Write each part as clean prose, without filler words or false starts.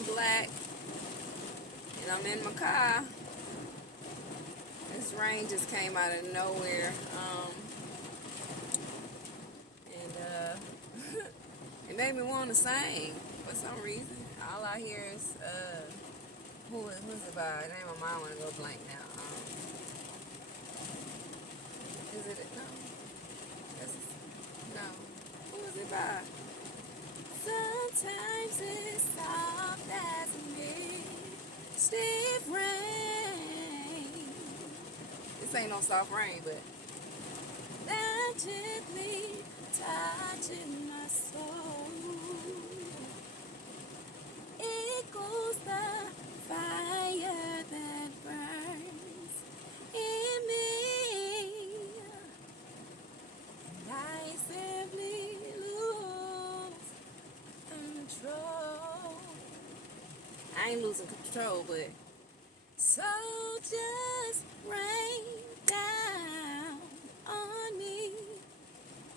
I'm black and I'm in my car. This rain just came out of nowhere. And it made me want to sing for some reason. All I hear is, who's it by? Name of mine want to go blank now. Is it, no? No. Who is it by? Sometimes it's soft as me, stiff rain. This ain't no soft rain, but that gently touching my soul. It goes the fire that burns in me, and I simply lose control. I ain't losing control, but so just rain down on me.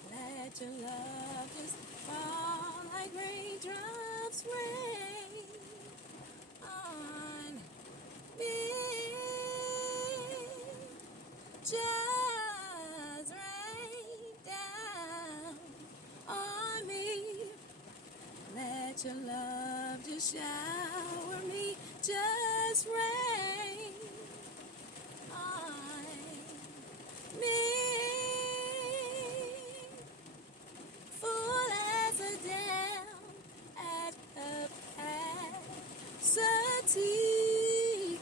Let your love just fall like raindrops rain on me. Just rain down on me. Let your love just shower me. Just rain on me. Full as a dam at capacity.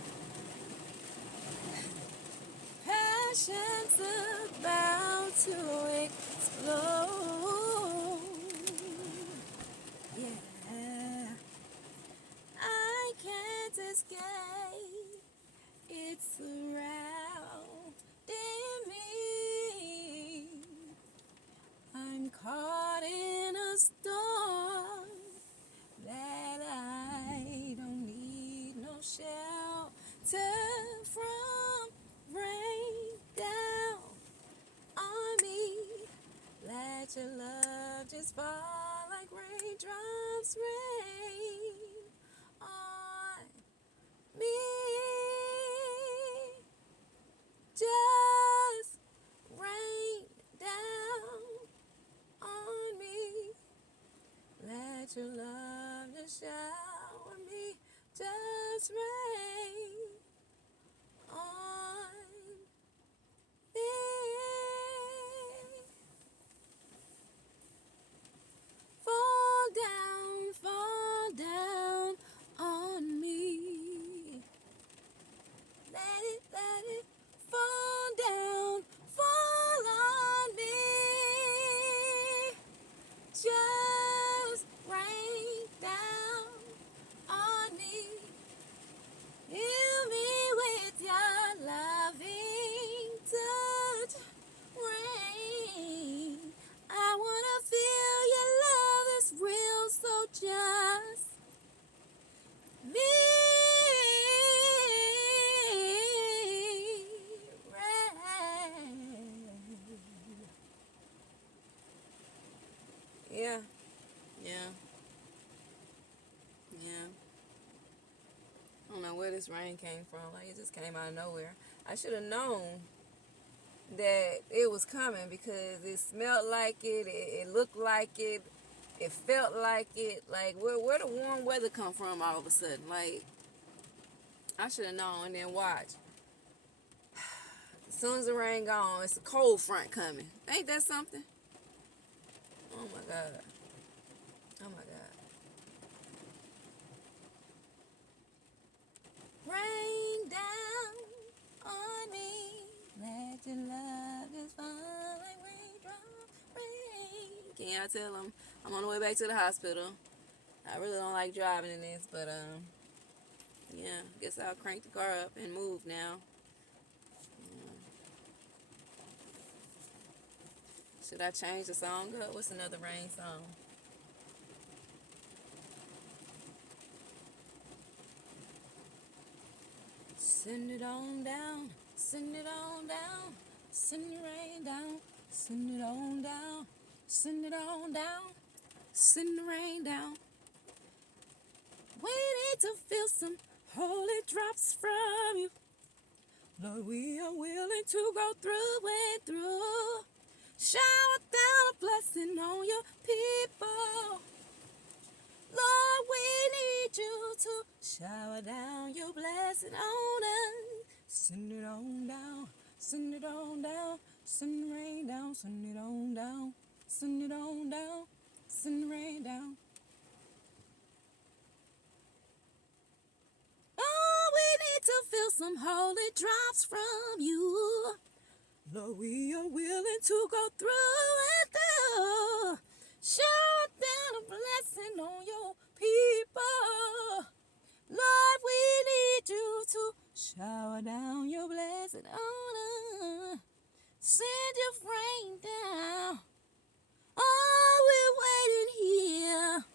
Passion's about to explode. Yeah, I can't escape. It's surrounding me. I'm caught in a storm that I don't need no shelter from. Rain down on me. Let your love just fall like raindrops rain on me. Just rain down on me. Let your love just shower me. Just rain on me. Fall down on me. Let it fall down, fall on me. Just rain down on me. Fill me with your loving touch. Rain. I wanna feel your love is real, so just me. Yeah, yeah, yeah. I don't know where this rain came from. Like, it just came out of nowhere. I should have known that it was coming because it smelled like it, it looked like it felt like it. Like, where the warm weather come from all of a sudden? Like, I should have known. And then watch. As soon as the rain gone, it's a cold front coming. Ain't that something? Oh my God. Oh my God. Rain down on me. Let your love just fall like raindrops rain. Can y'all tell them I'm on the way back to the hospital? I really don't like driving in this, but yeah, guess I'll crank the car up and move now. Should I change the song up? What's another rain song? Send it on down, send it on down, send the rain down, send it on down, send it on down, send the rain down. waiting to feel some holy drops from you. Lord, we are willing to go through and through. Shower down a blessing on your people. Lord, we need you to shower down your blessing on us. Send it on down, send it on down, send the rain down, send it on down, send it on down, send the rain down. Oh, we need to feel some holy drops from you. Lord, we are willing to go through and through. Shower down a blessing on your people. Lord, we need you to shower down your blessing on us. Send your rain down. Oh, we're waiting here.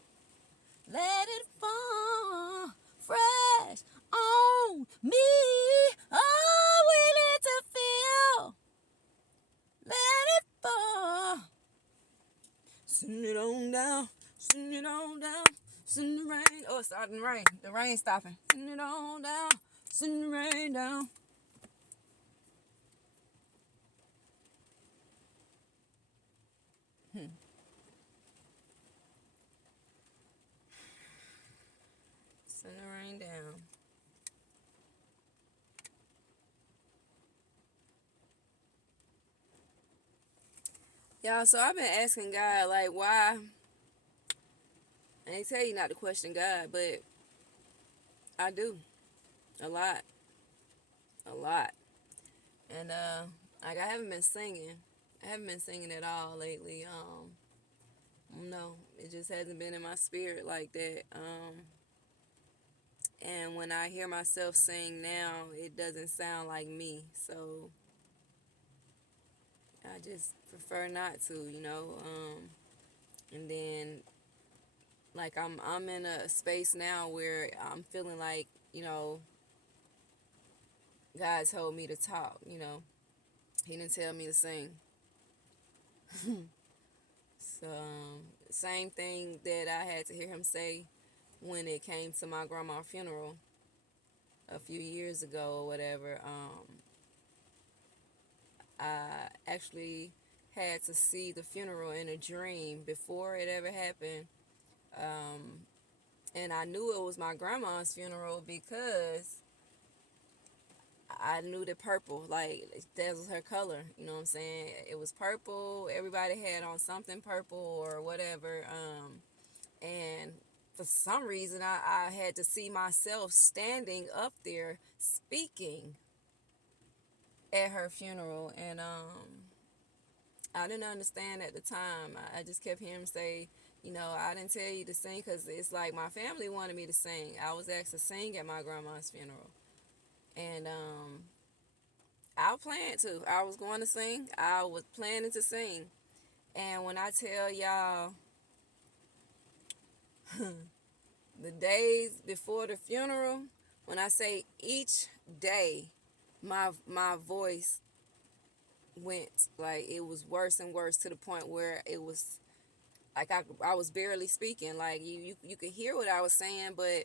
Let it fall fresh on me. Oh, we need to feel. Let it fall. Send it on down. Send it on down. Send the rain. Oh, it's starting to rain. The rain stopping. Send it on down. Send the rain down. Send the rain down. Y'all, so I've been asking God, like, why? I ain't tell you not to question God, but I do. A lot. A lot. And, like, I haven't been singing. I haven't been singing at all lately. No, it just hasn't been in my spirit like that. And when I hear myself sing now, it doesn't sound like me. So I just prefer not to, you know. And then, like, I'm in a space now where I'm feeling like, you know, God told me to talk, you know. He didn't tell me to sing. So, same thing that I had to hear him say when it came to my grandma's funeral a few years ago or whatever. I actually had to see the funeral in a dream before it ever happened. And I knew it was my grandma's funeral because I knew the purple, like, that was her color, you know what I'm saying? It was purple. Everybody had on something purple or whatever. And for some reason, I had to see myself standing up there speaking at her funeral. And I didn't understand at the time. I just kept hearing him say, you know, I didn't tell you to sing because it's like my family wanted me to sing. I was asked to sing at my grandma's funeral. And I planned to. I was going to sing. I was planning to sing. And when I tell y'all, the days before the funeral, when I say each day, my voice went, like, it was worse and worse to the point where it was like I was barely speaking. Like, you could hear what I was saying, but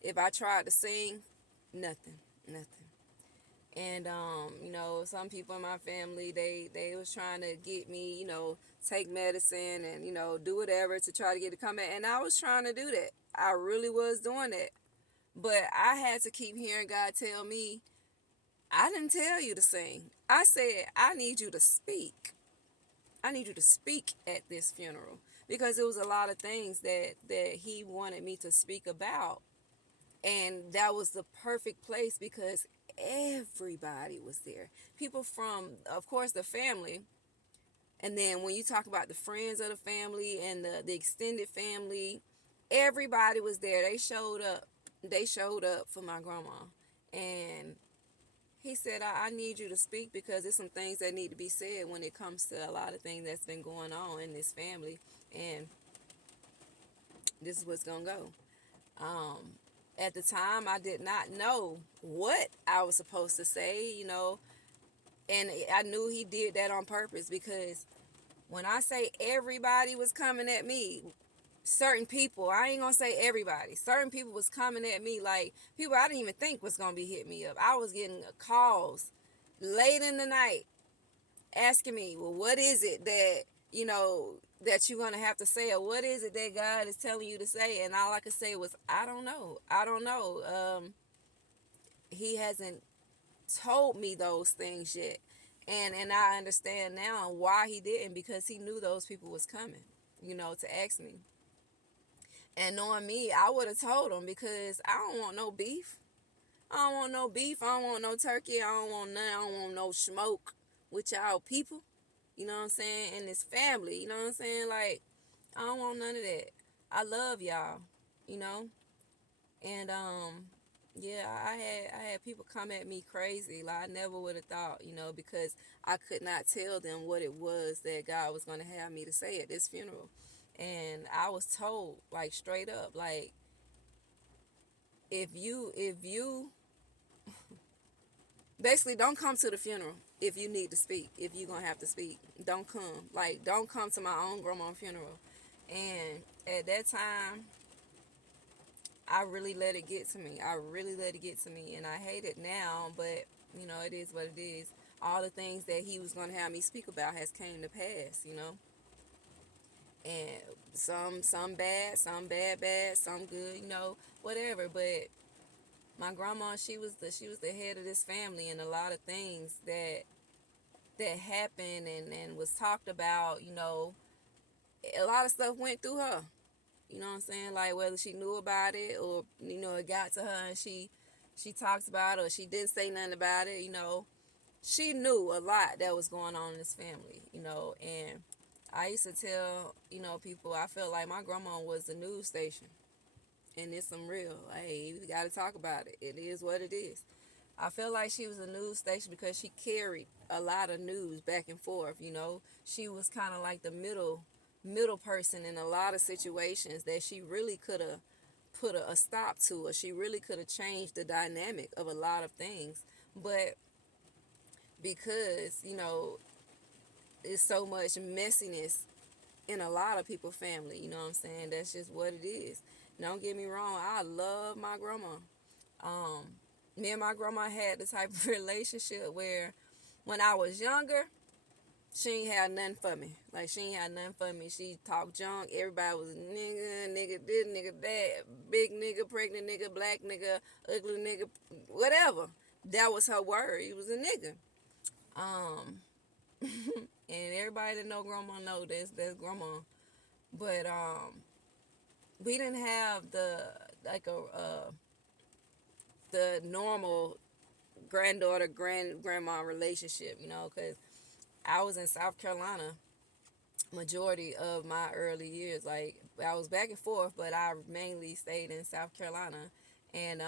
if I tried to sing, nothing. And you know, some people in my family, they was trying to get me, you know, take medicine and, you know, do whatever to try to get it come back. And I was trying to do that. I really was doing that. But I had to keep hearing God tell me, I didn't tell you to sing. I said, I need you to speak. I need you to speak at this funeral. Because it was a lot of things that he wanted me to speak about. And that was the perfect place because everybody was there. People from, of course, the family. And then when you talk about the friends of the family and the extended family, everybody was there. They showed up. They showed up for my grandma. And he said, I need you to speak because there's some things that need to be said when it comes to a lot of things that's been going on in this family. And this is what's going to go. At the time, I did not know what I was supposed to say, you know, and I knew he did that on purpose because when I say everybody was coming at me, certain people, I ain't gonna say everybody, certain people was coming at me, like people I didn't even think was gonna be hitting me up. I was getting calls late in the night asking me, well, what is it that, that you're gonna have to say, or what is it that God is telling you to say? And all I could say was, I don't know. I don't know. He hasn't told me those things yet. And I understand now why he didn't, because he knew those people was coming, to ask me. And knowing me, I would have told them, because I don't want no beef. I don't want no beef. I don't want no turkey. I don't want none. I don't want no smoke with y'all people. You know what I'm saying? And this family. You know what I'm saying? Like, I don't want none of that. I love y'all. You know? And yeah, I had people come at me crazy. Like, I never would have thought, because I could not tell them what it was that God was gonna have me to say at this funeral. And I was told, like, straight up, like, if you basically don't come to the funeral if you need to speak. If you're gonna have to speak, don't come. Like, don't come to my own grandma's funeral. And at that time, I really let it get to me. I really let it get to me, and I hate it now, but it is what it is. All the things that he was gonna have me speak about has came to pass. And some bad, bad, some good, whatever. But my grandma, she was the head of this family, and a lot of things that happened and was talked about, a lot of stuff went through her. You know what I'm saying? Like, whether she knew about it, or it got to her and she talks about it, or she didn't say nothing about it. She knew a lot that was going on in this family. And I used to tell people, I felt like my grandma was the news station, and it's some real. Hey, we got to talk about it. It is what it is. I felt like she was a news station because she carried a lot of news back and forth. She was kind of like the middle person in a lot of situations that she really could have put a stop to, or she really could have changed the dynamic of a lot of things. But because it's so much messiness in a lot of people's family, you know what I'm saying, that's just what it is. Don't get me wrong, I love my grandma. Me and my grandma had the type of relationship where when I was younger, she ain't had nothing for me. Like, she ain't had nothing for me. She talked junk. Everybody was nigga this, nigga that, big nigga, pregnant nigga, black nigga, ugly nigga, whatever. That was her word. He was a nigga. And everybody that know grandma know that's grandma. But we didn't have the normal granddaughter grandma relationship, because I was in South Carolina majority of my early years. Like, I was back and forth, but I mainly stayed in South Carolina. And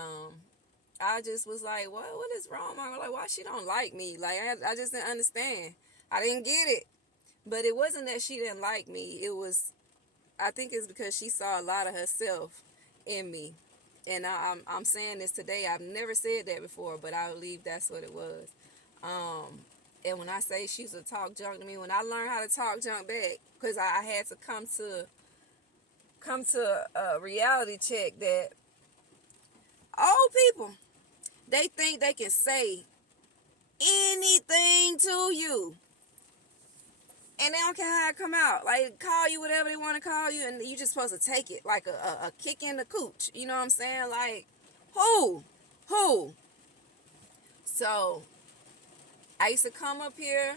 I just was like, what is wrong? I'm like, why she don't like me? Like, I just didn't understand. I didn't get it. But it wasn't that she didn't like me. It was, I think it's because she saw a lot of herself in me. And I'm saying this today. I've never said that before, but I believe that's what it was. And when I say she used to talk junk to me, when I learned how to talk junk back, because I had to come to a reality check that old people, they think they can say anything to you, and they don't care how it come out. Like, call you whatever they want to call you, and you just supposed to take it like a kick in the cooch. You know what I'm saying? Like, who? So I used to come up here,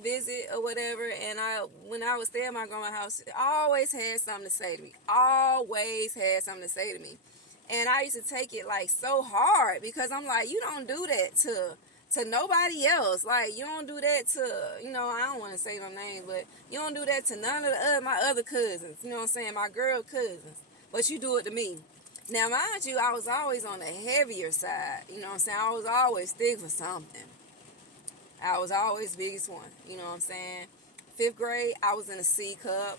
visit or whatever. And when I was staying at my grandma's house, I always had something to say to me. Always had something to say to me. And I used to take it like so hard, because I'm like, you don't do that to nobody else. Like, you don't do that to, I don't want to say no names, but you don't do that to none of my other cousins. You know what I'm saying? My girl cousins. But you do it to me. Now, mind you, I was always on the heavier side. You know what I'm saying? I was always thick for something. I was always biggest one. You know what I'm saying? 5th grade, I was in a C cup.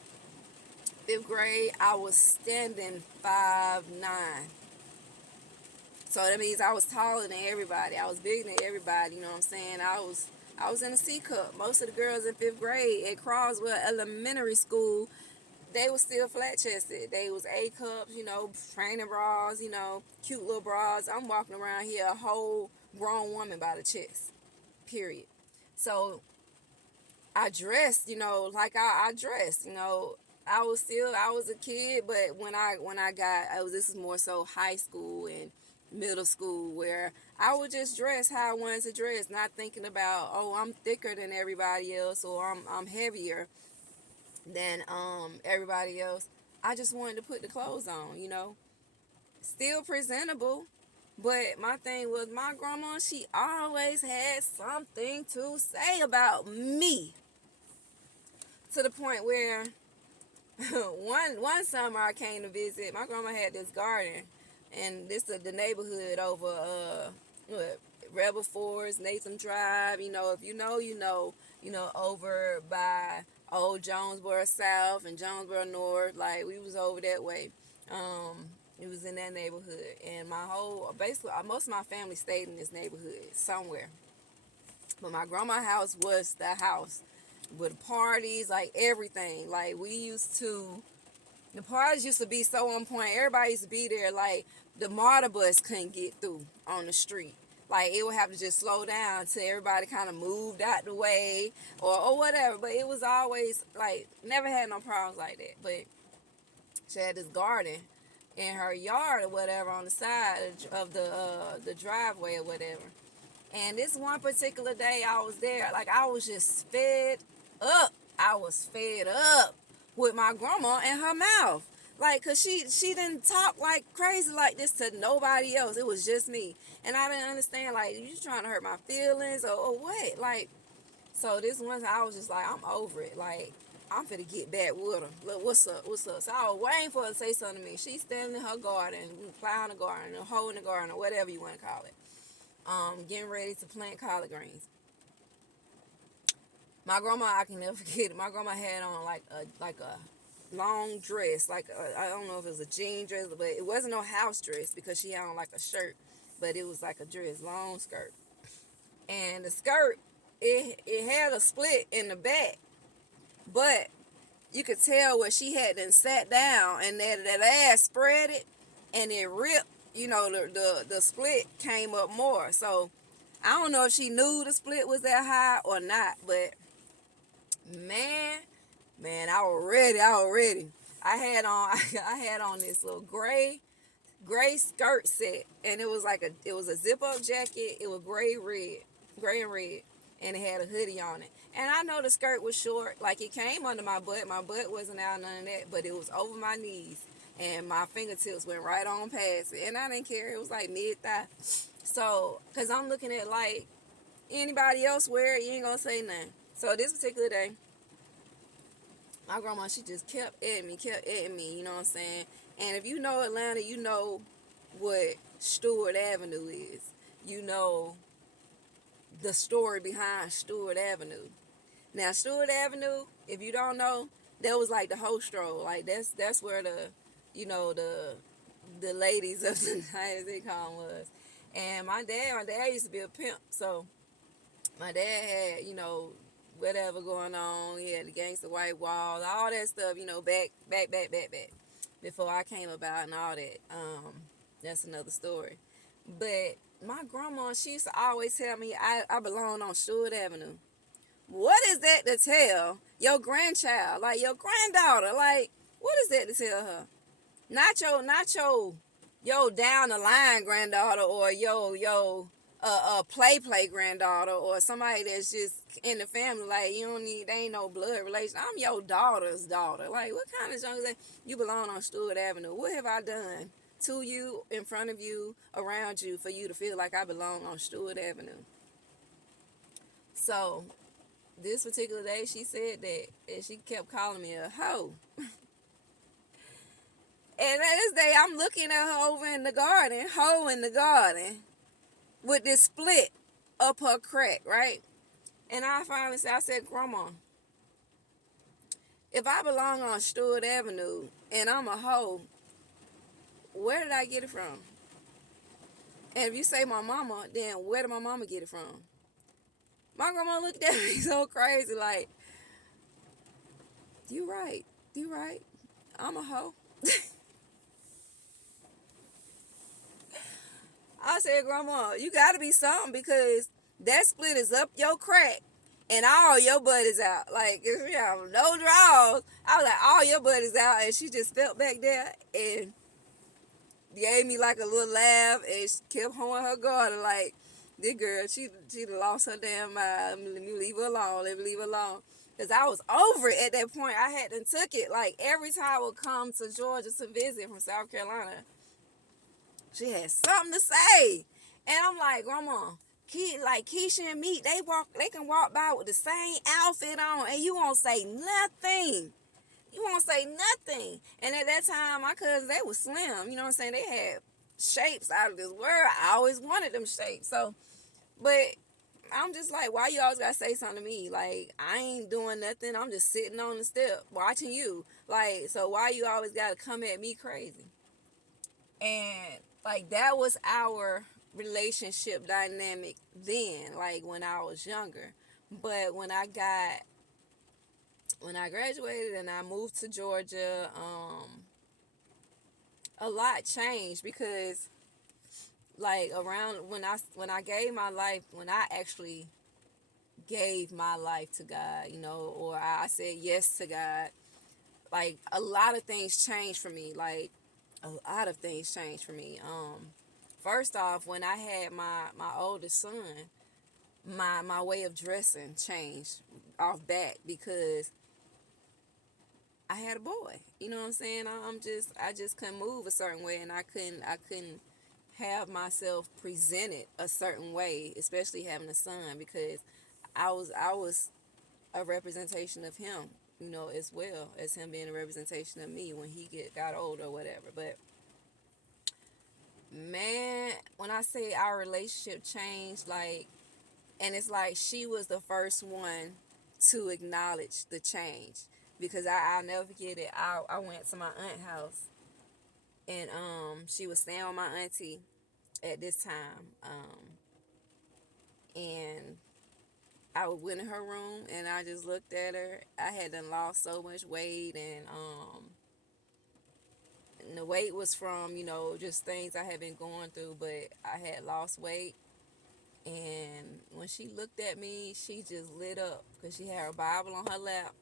5th grade, I was standing 5'9". So that means I was taller than everybody. I was bigger than everybody. You know what I'm saying? I was in a C cup. Most of the girls in 5th grade at Croswell Elementary School, they was still flat chested. They was A cups, training bras, cute little bras. I'm walking around here a whole grown woman by the chest. Period. So I dressed, like I dressed, I was a kid, but when I got, this is more so high school and middle school, where I would just dress how I wanted to dress, not thinking about, oh, I'm thicker than everybody else, or I'm heavier than everybody else. I just wanted to put the clothes on, still presentable. But my thing was, my grandma, she always had something to say about me, to the point where one summer I came to visit. My grandma had this garden, and this is the neighborhood over what, Rebel Forest, Nathan Drive. If over by Old Jonesboro South and Jonesboro North. Like, we was over that way. It was in that neighborhood, and basically most of my family stayed in this neighborhood somewhere. But my grandma's house was the house with parties, like everything. Like, the parties used to be so on point. Everybody used to be there. Like, the MARTA bus couldn't get through on the street. Like, it would have to just slow down till everybody kind of moved out the way, or whatever. But it was always, like, never had no problems like that. But she had this garden in her yard or whatever on the side of the driveway or whatever. And this one particular day I was there, like, I was just fed up. I was fed up with my grandma and her mouth. Like, cause she didn't talk like crazy like this to nobody else. It was just me. And I didn't understand, like, you trying to hurt my feelings or what? Like, so this one time I was just like, I'm over it. Like, I'm finna get back with her. Look, what's up? So I was waiting for her to say something to me. She's standing in her garden, plowing the garden, or hoeing the garden, or whatever you want to call it. Getting ready to plant collard greens. My grandma, I can never forget it. My grandma had on like a long dress, I don't know if it was a jean dress, but it wasn't no house dress because she had on like a shirt, but it was like a dress, long skirt. And the skirt, it had a split in the back, but you could tell where she had then sat down and that ass spread it and it ripped. The split came up more. So I don't know if she knew the split was that high or not, but man, I was ready. I had on this little gray skirt set, and it was a zip up jacket. It was gray and red, and it had a hoodie on it. And I know the skirt was short, like it came under my butt. My butt wasn't out, none of that, but it was over my knees, and my fingertips went right on past it, and I didn't care. It was like mid thigh. So, cause I'm looking at, like, anybody else wear it, you ain't gonna say nothing. So this particular day, my grandma, she just kept at me, you know what I'm saying? And if you know Atlanta, you know what Stewart Avenue is. You know the story behind Stewart Avenue. Now, Stewart Avenue, if you don't know, that was like the host stroll. Like, that's where the ladies of the night, as they call them, was. And my dad used to be a pimp, so my dad had, whatever going on. He had the gangster white walls, all that stuff, back, before I came about and all that. That's another story. But my grandma, she used to always tell me I belong on Stewart Avenue. What is that to tell your grandchild, like your granddaughter? Like, what is that to tell her? Not your down the line granddaughter, or yo play granddaughter, or somebody that's just in the family. Like, they ain't no blood relation. I'm your daughter's daughter. Like, what kind of junk is that? You belong on Stewart Avenue. What have I done to you, in front of you, around you, for you to feel like I belong on Stewart Avenue? So this particular day, she said that, and she kept calling me a hoe. And this day, I'm looking at her over in the garden, hoe in the garden, with this split up her crack, right? And I finally said, Grandma, if I belong on Stewart Avenue and I'm a hoe, where did I get it from? And if you say my mama, then where did my mama get it from? My grandma looked at me so crazy, like, you right. I'm a hoe. I said, Grandma, you got to be something because that split is up your crack and all your butt is out. Like, if you have no draws, I was like, all your butt is out. And she just felt back there and gave me like a little laugh and she kept hoeing her garden. Like, this girl, she lost her damn mind. Let me leave her alone. Let me leave her alone. Because I was over it at that point. I had to took it. Like, every time I would come to Georgia to visit from South Carolina, she had something to say. And I'm like, Grandma, Keisha and me, they can walk by with the same outfit on and you won't say nothing. You won't say nothing. And at that time, my cousins, they were slim. You know what I'm saying? They had shapes out of this world. I always wanted them shapes. So, but I'm just like, why you always gotta say something to me? Like, I ain't doing nothing. I'm just sitting on the step watching you. Like, so why you always gotta come at me crazy? And like that was our relationship dynamic then, like when I was younger. But when I graduated and I moved to Georgia, a lot changed because like around when I gave my life, when I actually gave my life to God, you know, or I said yes to God, like a lot of things changed for me. Like a lot of things changed for me. First off, when I had my oldest son, my way of dressing changed off back because I had a boy. You know what I'm saying? I just couldn't move a certain way, and I couldn't have myself presented a certain way, especially having a son, because I was a representation of him, you know, as well as him being a representation of me when he got older or whatever. But man, when I say our relationship changed, like, and it's like she was the first one to acknowledge the change because I'll never forget it. I went to my aunt's house and she was staying with my auntie at this time, and I went in her room and I just looked at her. I had done lost so much weight, and the weight was from, you know, just things I had been going through, but I had lost weight. And when she looked at me, she just lit up because she had her Bible on her lap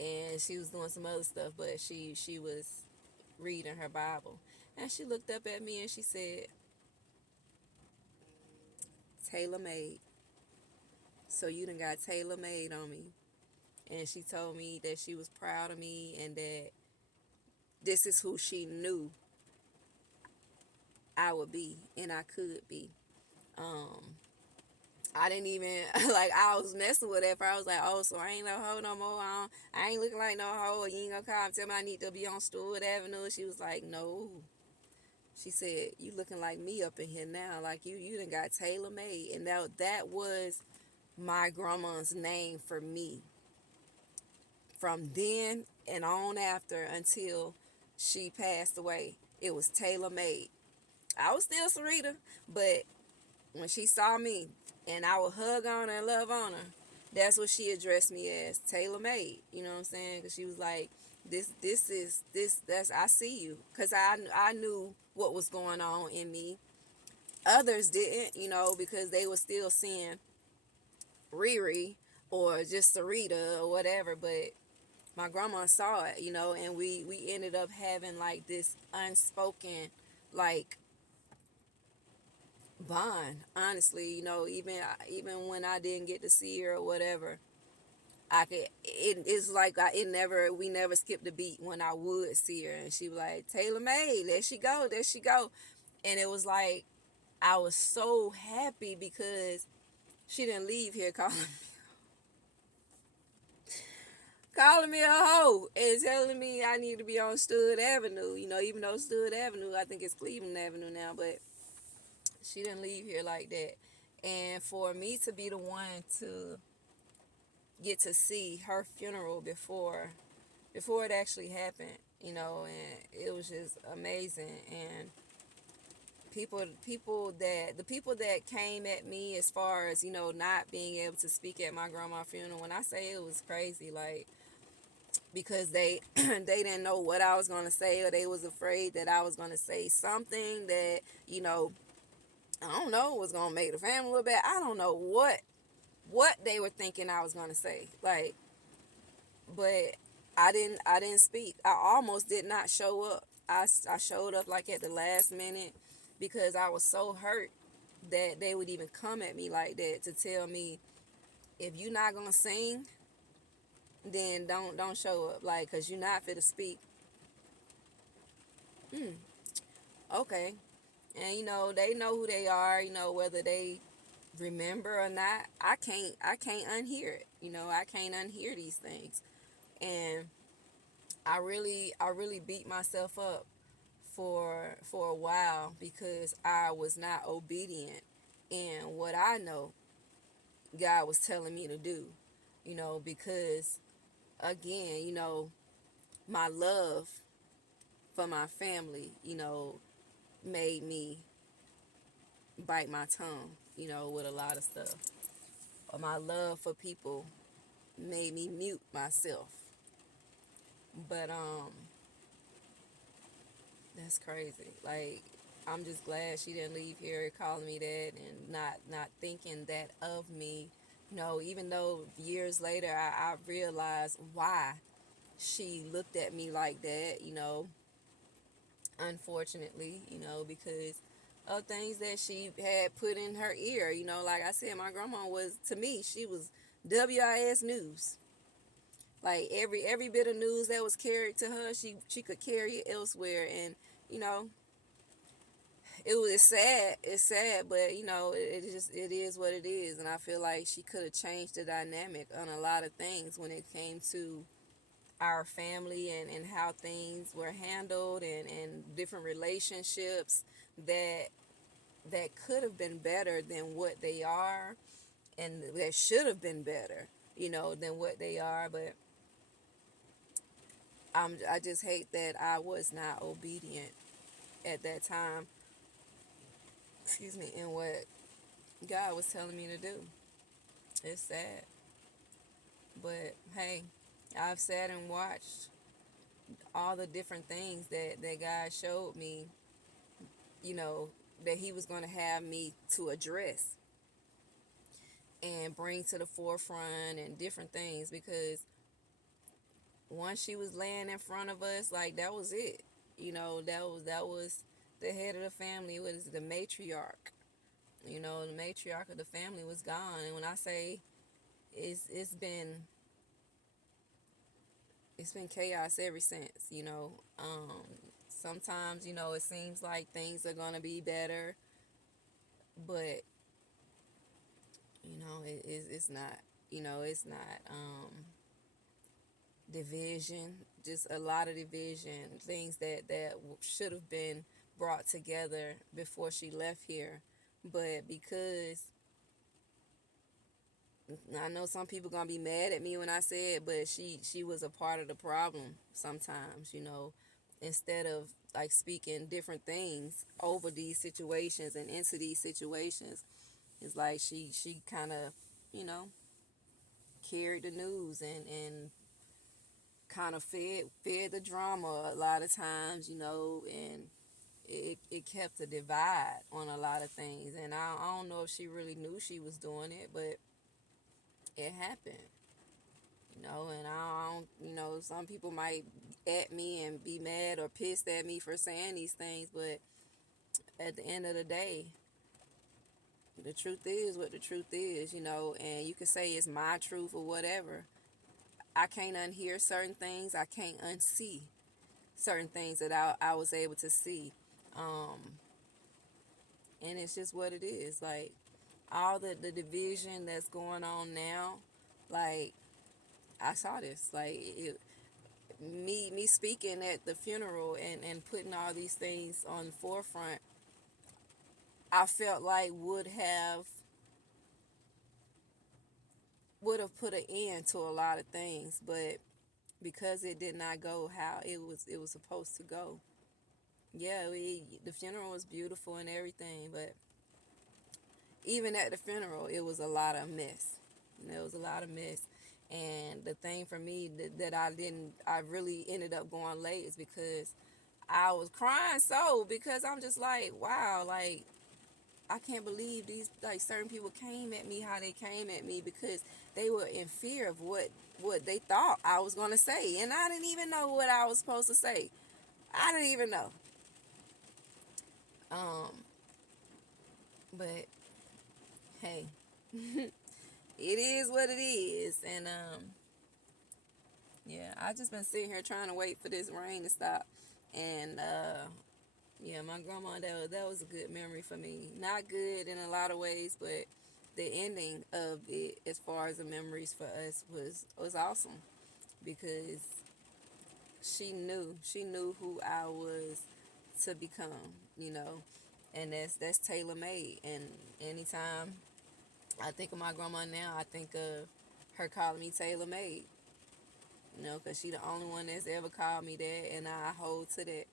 and she was doing some other stuff, but she was reading her Bible. And she looked up at me and she said, "TAILORMADE. So you done got TAILORMADE on me." And she told me that she was proud of me and that this is who she knew I would be and I could be. Um, I didn't even, like, I was messing with it. I was like, oh, so I ain't no hoe no more. I ain't looking like no hoe. You ain't gonna call and tell me I need to be on Stewart Avenue. She was like, no. She said, you looking like me up in here now. Like, you done got TAILORMADE. And that was my grandma's name for me. From then and on after until she passed away, it was TAILORMADE. I was still Sarita, but when she saw me and I would hug on her and love on her, that's what she addressed me as, TAILORMADE. You know what I'm saying? Because she was like, that's I see you. Because I knew what was going on in me. Others didn't, you know, because they were still seeing Riri or just Sarita or whatever. But my grandma saw it, you know, and we ended up having like this unspoken, like, bond, honestly. You know, even when I didn't get to see her or whatever, it's like we never skipped a beat when I would see her, and she was like, TAILORMADE, there she go. And it was like I was so happy because she didn't leave here calling me a hoe and telling me I need to be on Stewart Avenue, you know, even though Stewart Avenue, I think it's Cleveland Avenue now, but she didn't leave here like that. And for me to be the one to get to see her funeral before it actually happened, you know, and it was just amazing. And the people that came at me as far as, you know, not being able to speak at my grandma's funeral, when I say it was crazy, like, because they they didn't know what I was going to say, or they was afraid that I was going to say something that, I don't know, was going to make the family look bad. I don't know what they were thinking I was going to say. Like, but I didn't speak. I almost did not show up. I showed up like at the last minute because I was so hurt that they would even come at me like that to tell me, if you're not going to sing, then don't show up, like, cuz you're not fit to speak. Hmm. Okay. And they know who they are, whether they remember or not. I can't unhear it. I can't unhear these things. And I really beat myself up for a while because I was not obedient in what I know God was telling me to do. Because again, my love for my family, made me bite my tongue, with a lot of stuff. Or my love for people made me mute myself. But that's crazy. Like, I'm just glad she didn't leave here calling me that and not thinking that of me. Even though years later I realized why she looked at me like that, unfortunately, because of things that she had put in her ear. Like I said, my grandma was, to me, she was WIS news. Like every bit of news that was carried to her, she could carry it elsewhere. And you know it's sad. It's sad, but it is what it is. And I feel like she could have changed the dynamic on a lot of things when it came to our family, and how things were handled, and different relationships that could have been better than what they are, and that should have been better, than what they are. But I just hate that I was not obedient at that time, excuse me, in what God was telling me to do. It's sad. But hey, I've sat and watched all the different things that God showed me, you know, that He was going to have me to address and bring to the forefront, and different things. Because once she was laying in front of us, like, that was it. That was the head of the family. Was the matriarch. The matriarch of the family was gone. And when I say it's been chaos ever since. Sometimes it seems like things are gonna be better, but it's not. It's not. Division, just a lot of division, things that should have been brought together before she left here. But because I know some people gonna be mad at me when I say it, but she was a part of the problem sometimes. Instead of like speaking different things over these situations and into these situations, it's like she kind of you know carried the news, and kind of fed the drama a lot of times, and it kept a divide on a lot of things. And I don't know if she really knew she was doing it, but it happened. And I don't, some people might at me and be mad or pissed at me for saying these things, but at the end of the day, the truth is what the truth is, and you can say it's my truth or whatever. I can't unhear certain things. I can't unsee certain things that I was able to see. Um, and it's just what it is. Like, all the division that's going on now, like, I saw this. Like, me speaking at the funeral, and putting all these things on the forefront, I felt like would have put an end to a lot of things. But because it did not go how it was supposed to go. Yeah, the funeral was beautiful and everything, but even at the funeral, it was a lot of mess. It was a lot of mess. And the thing for me that I really ended up going late is because I was crying so because I'm just like, wow, like I can't believe these like certain people came at me how they came at me because they were in fear of what they thought I was gonna say, and I didn't even know what I was supposed to say. I didn't even know. Um, but hey, it is what it is, and yeah, I just been sitting here trying to wait for this rain to stop, and yeah, my grandma, that was a good memory for me. Not good in a lot of ways, but the ending of it, as far as the memories for us, was awesome because she knew who I was to become, and that's tailor made. And anytime I think of my grandma now, I think of her calling me tailor made, because she the only one that's ever called me that, and I hold to that,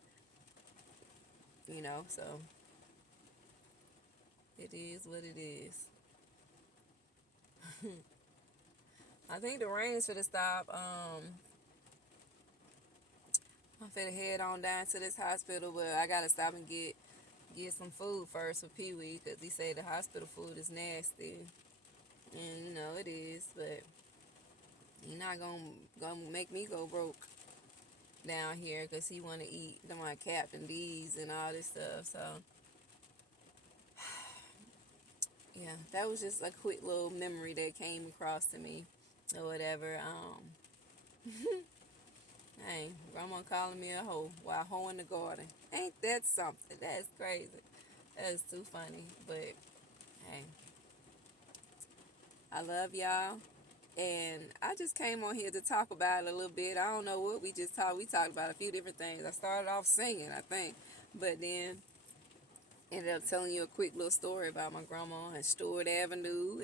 so it is what it is. I think the rain's for to stop. I'm finna head on down to this hospital, but I gotta stop and get some food first for Pee Wee, cause he said the hospital food is nasty, and it is. But he not gonna make me go broke down here, cause he wanna eat my Captain D's and all this stuff. So yeah, that was just a quick little memory that came across to me, or whatever. Hey, grandma calling me a hoe while hoeing the garden. Ain't that something? That's crazy. That's too funny. But hey, I love y'all. And I just came on here to talk about it a little bit. I don't know what we just talked. We talked about a few different things. I started off singing, I think. But then ended up telling you a quick little story about my grandma and Stewart Avenue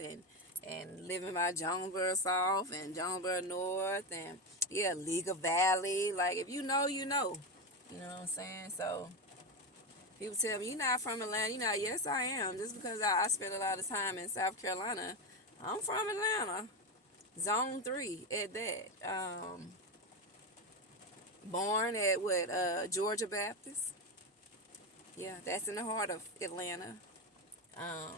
and living by Jonesboro South and Jonesboro North and yeah, League Valley. Like if you know, you know. You know what I'm saying? So people tell me you're not from Atlanta. You're not. Yes, I am. Just because I spent a lot of time in South Carolina, I'm from Atlanta, Zone 3 at that. Born at Georgia Baptist. Yeah, that's in the heart of Atlanta.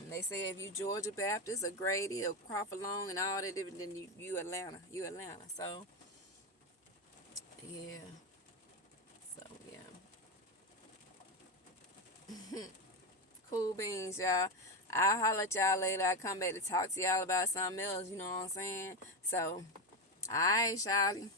They say if you Georgia Baptist or Grady or Crawford Long and all that different, then you Atlanta. You Atlanta. So yeah. So yeah. Cool beans, y'all. I'll holler at y'all later. I come back to talk to y'all about something else, you know what I'm saying? So, alright, Shawty.